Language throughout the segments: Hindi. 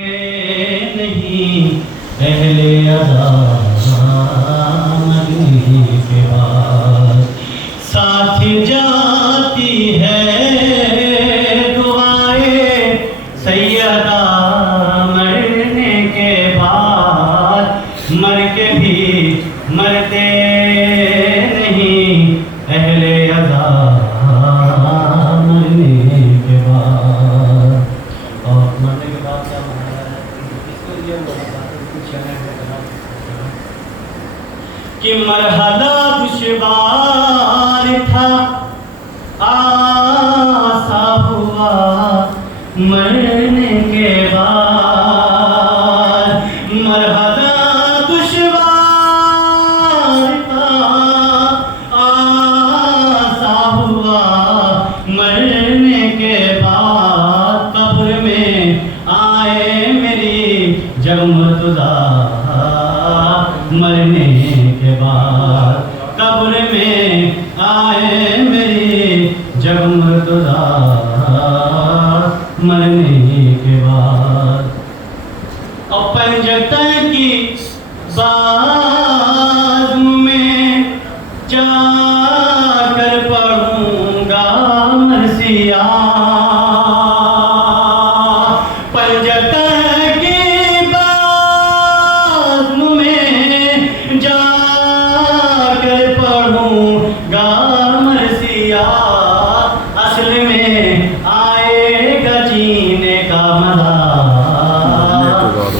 नहीं अहले अज़ा मरने के बाद साथ जाती है दुआएं सैयदा मरने के बाद मर के भी मरते नहीं अहले अज़ा मरने के बाद। और मरने के बाद क्या कि मरहला दुश्वार था आसा हुआ मरने के बाद। मरहला दुश्वार था आसा हुआ मरने के बाद। कब्र में आए मेरी जमतुदा मरने के बाद। कब्र में आए मेरी जमतुदा मरने के बाद। और पंजतन की बाज़ू में जाकर पढ़ूंगा मरसिया। असल में आएगा जीने का मज़ा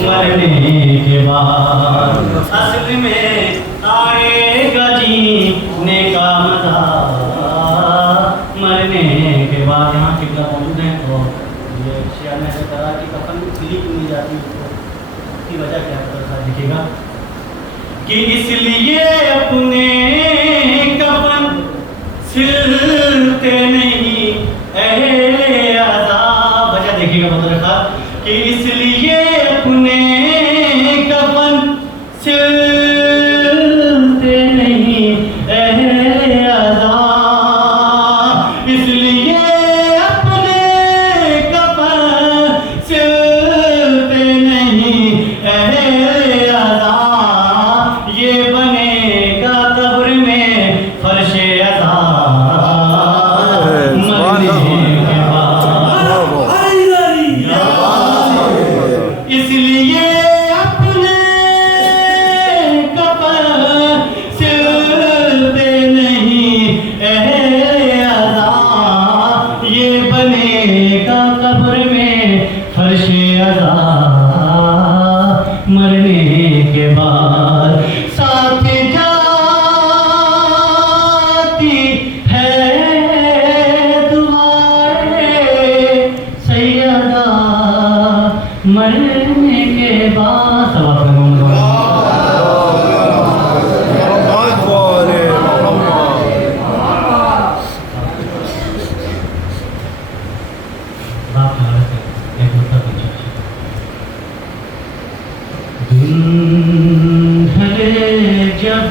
मरने के बाद। असल में आएगा जीने का मज़ा मरने के बाद। यहाँ किबला मौजूद है तो ये शिया ने ऐसा कहा कि कफन सिली क्यों नहीं जाती, उसकी वजह क्या है दिखेगा कि इसलिए अपने कफन सिलते नहीं अहले अज़ा। वजह देखिएगा बता रखा कि इसलिए अपने कफन सिलते नहीं अहले अज़ा। इसलिए अपने कफन सिलते नहीं अहले अज़ा। ये बनेगा कब्र में फर्शे अज़ा मरने के बाद। इसलिए अपने कफन सिलते नहीं अहले अज़ा। ये बनेगा कब्र में फर्शे अज़ा मरने के बाद। साथ जाती है दुआएं सैयदा मरने के बाद। जब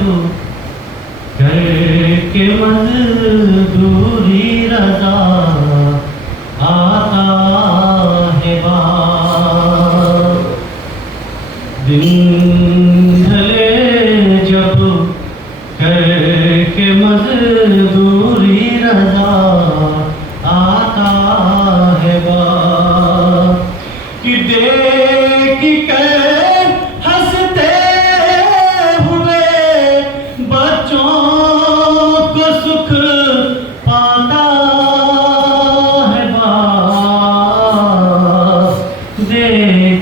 करके मजदूरी रज़ा आता है बात। दिन ढले जब करके मजदूरी रज़ा आता है बात। कि देख कर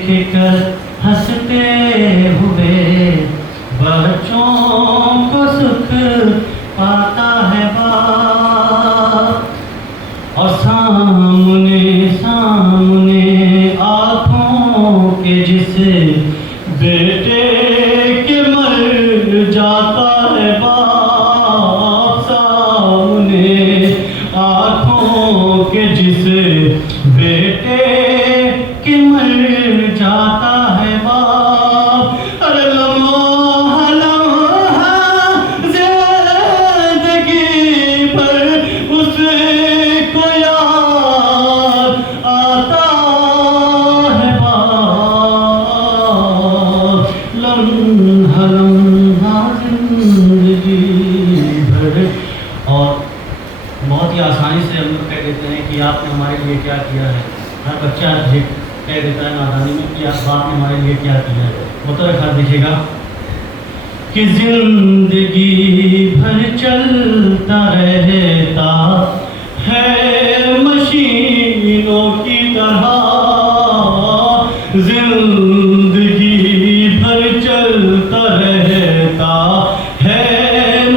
देख कर हंसते हुए बच्चों को सुख पाता है बाप। और सामने सामने आँखों के जिस बेटे के मर जाता है बाप। सामने आँखों के जिस बेटे कि मर जाता है बाप। अरे लम्हा लम्हा ज़िंदगी पर उसको याद आता है बाप। जाए नादानी में कि आप बाप ने हमारे लिए क्या किया है। वो तो रखा दिखेगा कि जिंदगी भर चलता रहता है मशीनों की तरह, जिंदगी भर चलता रहता है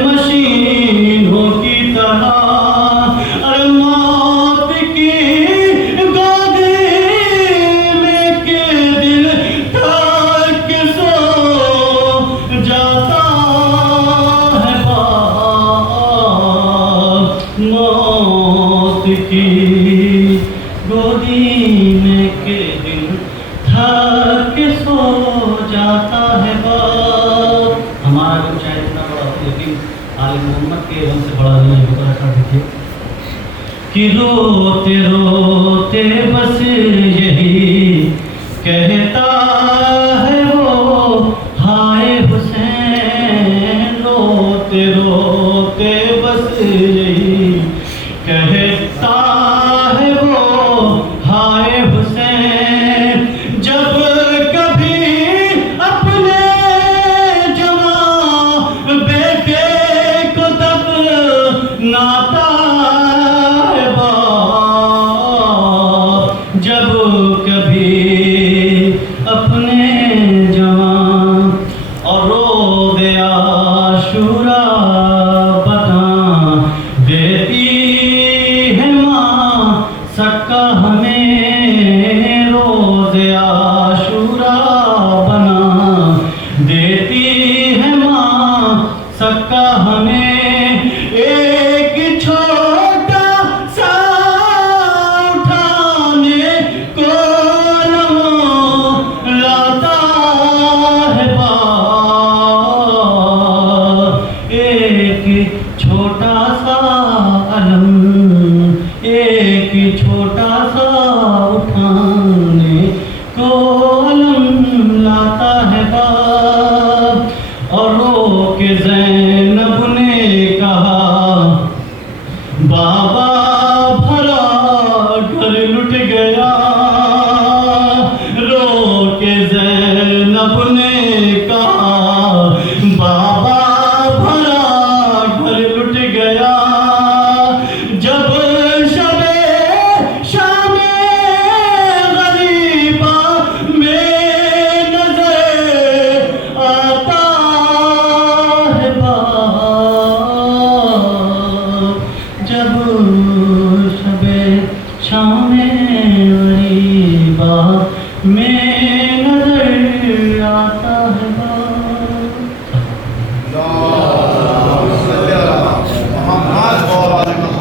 मशीनों की तरह। अरे मौत की गोद में के दिल थक सो जाता है बाप, मौत की गोदी में के दिल थक सो जाता है बाप। हमारा जो चाहे इतना बड़ा हो लेकिन आले मोहम्मद के रंग से बड़ा नहीं है। तो ऐसा देखिए कि रोते रोते बस यही कहता है वो हाय हुसैन, रोते रोते बस यही कहता है वो हाय हुसैन। जब कभी अपने जवां बेटे को दफनाता है बाप, जब कभी अपने जवां और रोज़ आशूरा बता देती है माँ सक्का हमें, रोज़ आशूरा बना देती है माँ सक्का हमें। एक छोटा सा उठाने को लाता है बाप, एक छोटा सा अलम, एक छोटा सा उठाने को अलम लाता है बाप। और रो के ज़ैनब ने कहा बाबा भरा घर लुट गया, रो के ज़ैनब ने कहा बाबा भरा घर लुट गया। जब शबे शामे गरीबा में नजर आता है बाप, जब शबे शामे गरीबा में